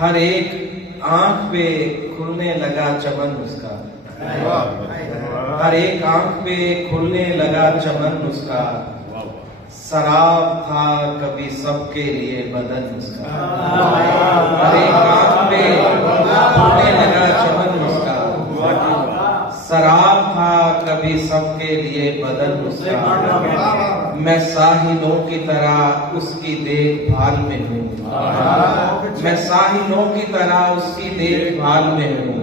हर एक आंख पे खुलने लगा चमन उसका, हर एक आंख पे खुलने लगा चमन उसका। शराब था कभी सबके लिए बदन उसका, हर एक आंख पे खुलने लगा चमन उसका। शराब था कभी सबके लिए बदन उसका। मैं साहिलों की तरह उसकी देखभाल में हूँ, मैं साहिलों की तरह उसकी देखभाल में हूँ।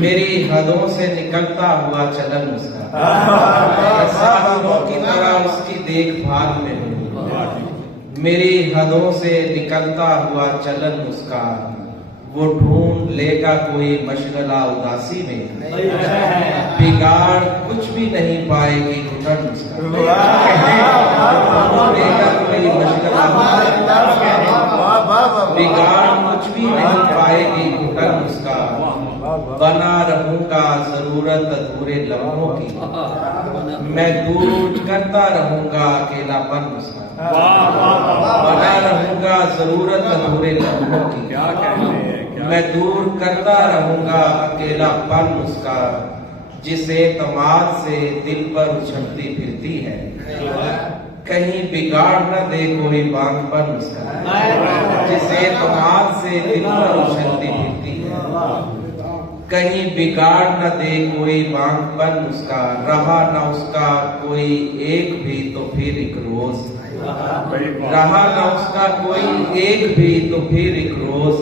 मेरी हदों से निकलता हुआ चलन उसका, मैं साहिलों की तरह उसकी देखभाल में हूँ। मेरी हदों से निकलता हुआ चलन उसका। वो ढूंढ लेगा कोई मशगला उदासी में, बिगाड़ कुछ भी नहीं पाएगी घुटन उसका। लेगा कोई मशगला, बिगाड़ कुछ भी नहीं पाएगी घुटन उसका। बना रहूंगा जरूरत अधूरे लम्हों की, मैं दूर करता रहूंगा अकेलापन उसका। बना रहूंगा जरूरत अधूरे लम्हों की, क्या कहते हैं, मैं दूर करता रहूंगा अकेलापन उसका। जिसे तमाद से दिल पर उछलती फिरती है, कहीं बिगाड़ न दे कोई बांगपन उसका। जिसे तमाद से दिल पर उछलती फिरती है, कहीं बिगाड़ न दे कोई बांगपन उसका। रहा न उसका कोई एक भी तो फिर एक रोज, रहा न उसका कोई एक भी तो फिर एक रोज।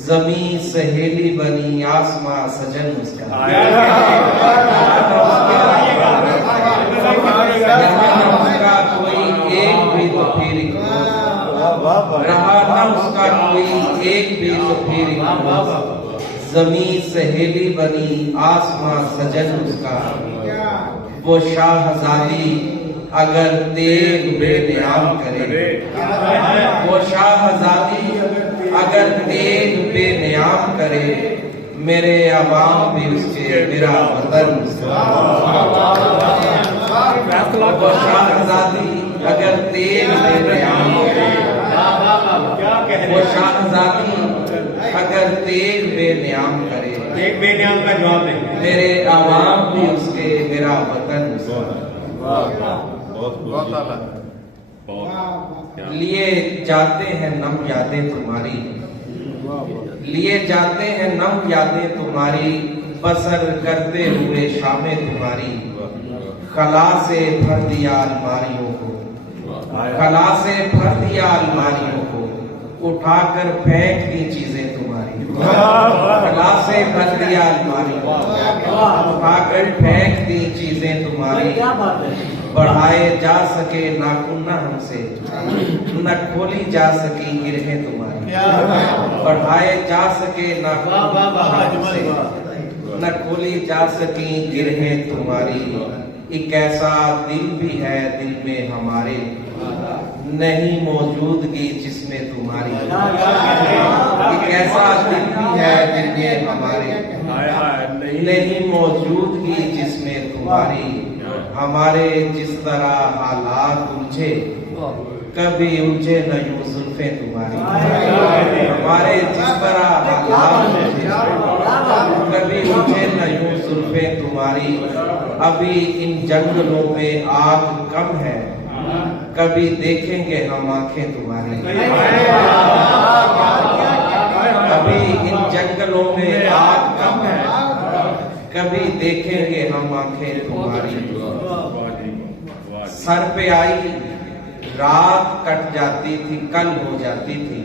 जमी सहेली बनी आसमां सजन उसका, उसका कोई एक भी तो फिर एक रोज। रहा न उसका कोई एक भी तो फिर एक रोज। जमी सहेली बनी आसमां सजन उसका। वो शाहजादी अगर तेग बेनियाम करे, वो शाहजादी अगर तेग बेनियाम करे। मेरे अवाम भी उसके मेरा वतन उसका। वो शाहजादी अगर तेग बेनियाम करे, वो शाहजादी अगर तेग बेनियाम करे। एक बेनियाम का जवाब दें। मेरे अवाम भी उसके मेरा वतन उसका। लिए जाते हैं नम यादें तुम्हारी, लिए जाते हैं नम यादें तुम्हारी। बसर करते हुए शामें तुम्हारी। खला से भर दिया अलमारियों को, खला से भर दिया अलमारियों को। उठाकर फेंक दी चीजें तुम्हारी, खला से भर दिया अलमारियों को। उठाकर फेंक दी चीजें तुम्हारी। बढ़ाए जा सके नाखून न हमसे, न खोली जा सकी गिरहें तुम्हारी। बढ़ाए जा सके नाखून हमसे, न खोली जा सकी गिरहें तुम्हारी। एक ऐसा दिल भी है दिल में हमारे, नहीं मौजूदगी जिसमें तुम्हारी। एक ऐसा दिल भी है दिल में हमारे, नहीं मौजूदगी जिसमें तुम्हारी। हमारे जिस तरह हालात उलझे, कभी उलझे न यूं जुल्फे तुम्हारी। हमारे जिस तरह हालात उलझे, कभी उलझे न यूं जुल्फे तुम्हारी। अभी इन जंगलों में आग कम है, कभी देखेंगे हम आंखें तुम्हारी। अभी इन जंगलों में आग कम है, कभी देखेंगे हम आंखें तुम्हारी। सर पे आई रात कट जाती थी, कल हो जाती थी।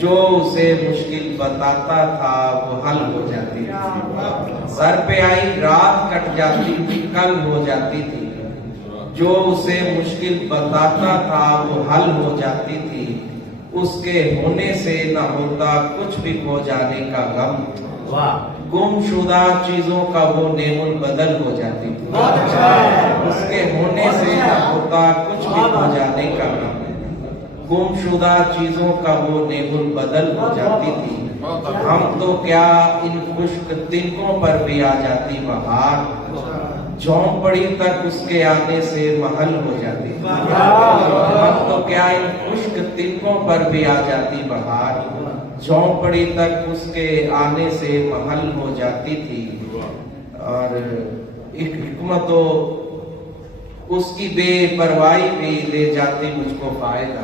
जो उसे मुश्किल बताता था वो हल हो जाती थी। सर पे आई रात कट जाती थी, कल हो जाती थी। जो उसे मुश्किल बताता था वो हल हो जाती थी। उसके होने से न होता कुछ भी खो जाने का गम। गुमशुदा चीजों का वो नेमुल बदल हो जाती थी। उसके होने से न होता कुछ भी खो जाने का गम। गुमशुदा चीजों का वो नेमुल बदल हो जाती थी। हम तो क्या इन खुश्क तिनकों पर भी आ जाती बहार। झोंपड़ी तक उसके आने से महल हो जाती। हम तो क्या इन खुश्क तिनकों पर भी आ जाती बहार, झोंपड़ी तक उसके आने से महल हो जाती थी। और एक हिकमत उसकी बेपरवाही भी दे जाती मुझको फायदा,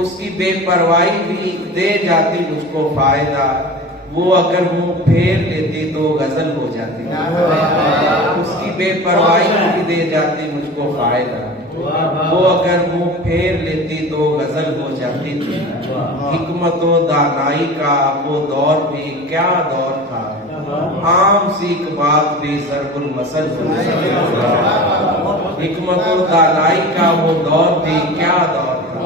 उसकी बेपरवाही भी दे जाती मुझको फायदा। वो अगर मुंह फेर लेती तो गजल हो जाती, उसकी बेपरवाही भी दे जाती मुझको फायदा। वो अगर मुंह फेर लेती तो गजल हो जाती थी। हिकमत व दानाई का वो दौर भी क्या दौर था, आम सीख बात भी ज़रबुल मसल हो जाती थी। हिकमत व दानाई का वो दौर भी क्या दौर था,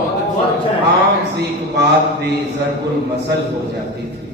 आम सीख बात भी ज़रबुल मसल हो जाती थी।